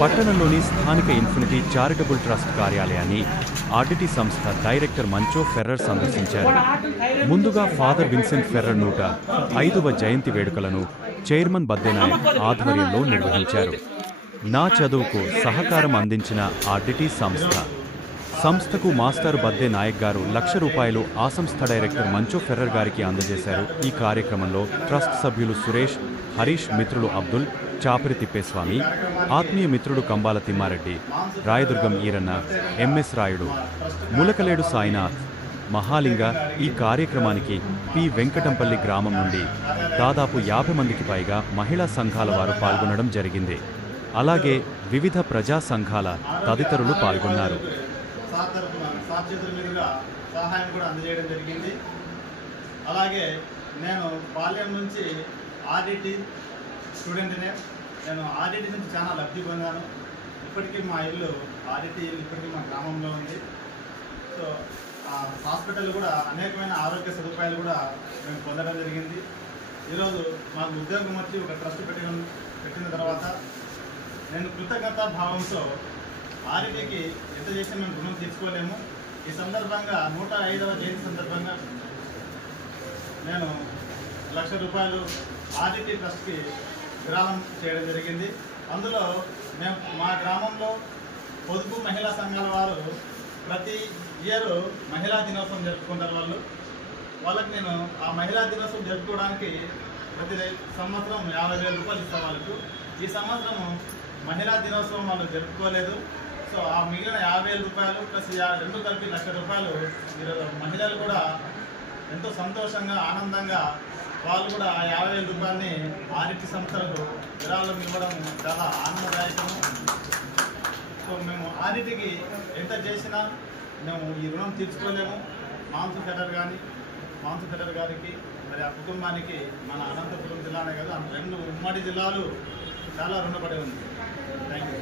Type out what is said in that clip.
పట్టణంలోని స్థానిక infinity charitable trust కార్యాలయాన్ని ఆర్డిటి సంస్థ డైరెక్టర్ మంచో ఫెర్రర్ సందర్శించారు. ముందుగా ఫాదర్ విన్సెంట్ ఫెర్రర్ 105వ జయంతి వేడుకలను చైర్మన్ బద్దెనాయక్ ఆధ్వర్యంలో నిర్వహించారు. నా చదువుకు సహకారం అందించిన ఆర్డిటి సంస్థకు మాస్టర్ బద్దే నాయక్ గారు ₹1,00,000 ఆ సంస్థ డైరెక్టర్ మంచో ఫెర్రర్ గారికి అందజేశారు. ఈ కార్యక్రమంలో ట్రస్ట్ సభ్యులు సురేష్, హరీష్, మిత్రులు అబ్దుల్, చాపరి తిప్పేస్వామి, ఆత్మీయ మిత్రుడు కంబాల తిమ్మారెడ్డి, రాయదుర్గం ఈరన్న, ఎంఎస్ రాయుడు, ములకలేడు సాయినాథ్, మహాలింగ ఈ కార్యక్రమానికి పి వెంకటంపల్లి గ్రామం నుండి దాదాపు 50 మందికి పైగా మహిళా సంఘాల వారు పాల్గొనడం జరిగింది. అలాగే వివిధ ప్రజా సంఘాల తదితరులు పాల్గొన్నారు. సహాయం కూడా అందజేయడం జరిగింది. అలాగే నేను బాల్యం నుంచి ఆర్డిటి స్టూడెంట్నే. నేను ఆర్డిటి నుంచి చాలా లబ్ధి పొందాను. ఇప్పటికీ మా ఇల్లు ఆర్డిటి ఇప్పటికీ మా గ్రామంలో ఉంది. సో హాస్పిటల్ కూడా అనేకమైన ఆరోగ్య సదుపాయాలు కూడా మేము పొందడం జరిగింది. ఈరోజు మాకు ఉద్యోగం వచ్చి ఒక ట్రస్ట్ పెట్టిన తర్వాత నేను కృతజ్ఞతా భావంతో ఆర్డిటికి ఎంత చేసి మేము రుణం తీసుకోలేము. ఈ సందర్భంగా 105వ జయంతి సందర్భంగా నేను ₹1,00,000 ఆర్డిటి ట్రస్ట్కి విరాళం చేయడం జరిగింది. అందులో మేము మా గ్రామంలో పొదుపు మహిళా సంఘాల వారు ప్రతి ఇయర్ మహిళా దినోత్సవం జరుపుకుంటారు. వాళ్ళకి నేను ఆ మహిళా దినోత్సవం జరుపుకోవడానికి ప్రతి సంవత్సరం ₹50,000 ఇస్తాం వాళ్ళకు. ఈ సంవత్సరం మహిళా దినోత్సవం వాళ్ళు జరుపుకోలేదు. సో ఆ మిగిలిన ₹50,000 ప్లస్ 2 కలిపి ₹1,00,000 ఈరోజు మహిళలు కూడా ఎంతో సంతోషంగా ఆనందంగా వాళ్ళు కూడా ఆ ₹50,000 ఆర్డిటి సంస్థలకు విరాళం ఇవ్వడం చాలా ఆనందదాయకము. సో మేము ఆర్డిటికి ఎంత చేసినా మేము ఈ రుణం తీర్చుకోలేము. మాన్సు ఫెడర్ గారికి మరి ఆ కుటుంబానికి మన అనంతపురం జిల్లానే కాదు 2 ఉమ్మడి జిల్లాలు చాలా రుణపడి ఉంది. Thank you.